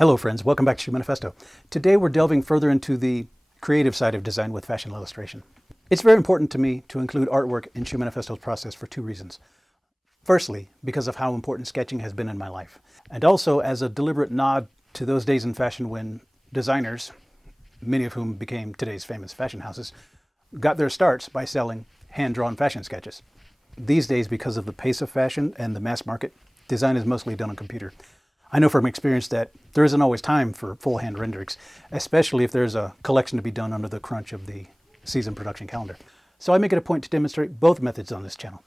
Hello friends, welcome back to Shoemanifesto. Today we're delving further into the creative side of design with fashion illustration. It's very important to me to include artwork in Shoemanifesto's process for two reasons. Firstly, because of how important sketching has been in my life, and also as a deliberate nod to those days in fashion when designers, many of whom became today's famous fashion houses, got their starts by selling hand-drawn fashion sketches. These days, because of the pace of fashion and the mass market, design is mostly done on computer. I know from experience that there isn't always time for full hand renderings, especially if there's a collection to be done under the crunch of the season production calendar. So I make it a point to demonstrate both methods on this channel.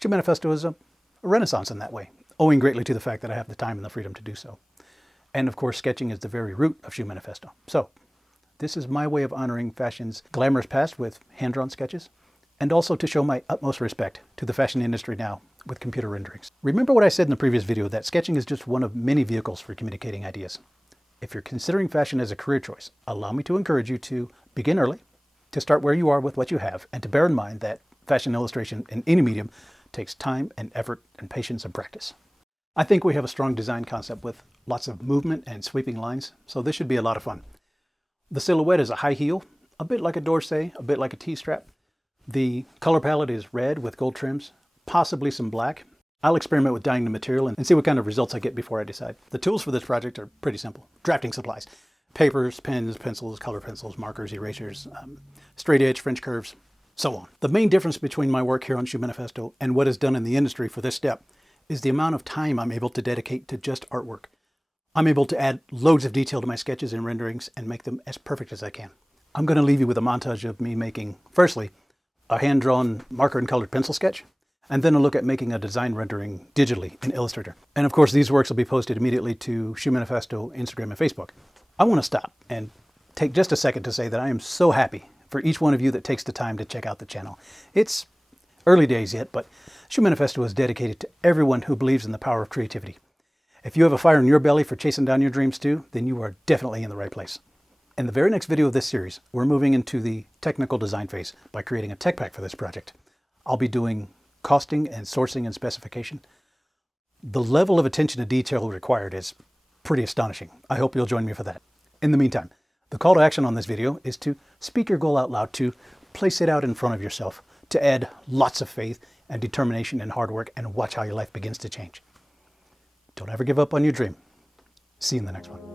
Shoemanifesto is a renaissance in that way, owing greatly to the fact that I have the time and the freedom to do so. And of course, sketching is the very root of Shoemanifesto. So this is my way of honoring fashion's glamorous past with hand-drawn sketches, and also to show my utmost respect to the fashion industry now with computer renderings. Remember what I said in the previous video, that sketching is just one of many vehicles for communicating ideas. If you're considering fashion as a career choice, allow me to encourage you to begin early, to start where you are with what you have, and to bear in mind that fashion illustration in any medium takes time and effort and patience and practice. I think we have a strong design concept with lots of movement and sweeping lines, so this should be a lot of fun. The silhouette is a high heel, a bit like a dorset, a bit like a T-strap. The color palette is red with gold trims, possibly some black. I'll experiment with dyeing the material and see what kind of results I get before I decide. The tools for this project are pretty simple. Drafting supplies: papers, pens, pencils, color pencils, markers, erasers, straight edge, French curves, so on. The main difference between my work here on Shoemanifesto and what is done in the industry for this step is the amount of time I'm able to dedicate to just artwork. I'm able to add loads of detail to my sketches and renderings and make them as perfect as I can. I'm going to leave you with a montage of me making, firstly, a hand-drawn marker and colored pencil sketch, and then a look at making a design rendering digitally in Illustrator. And of course, these works will be posted immediately to Shoemanifesto, Instagram, and Facebook. I want to stop and take just a second to say that I am so happy for each one of you that takes the time to check out the channel. It's early days yet, but Shoemanifesto is dedicated to everyone who believes in the power of creativity. If you have a fire in your belly for chasing down your dreams too, then you are definitely in the right place. In the very next video of this series, we're moving into the technical design phase by creating a tech pack for this project. I'll be doing costing and sourcing and specification. The level of attention to detail required is pretty astonishing. I hope you'll join me for that. In the meantime, the call to action on this video is to speak your goal out loud, to place it out in front of yourself, to add lots of faith and determination and hard work, and watch how your life begins to change. Don't ever give up on your dream. See you in the next one.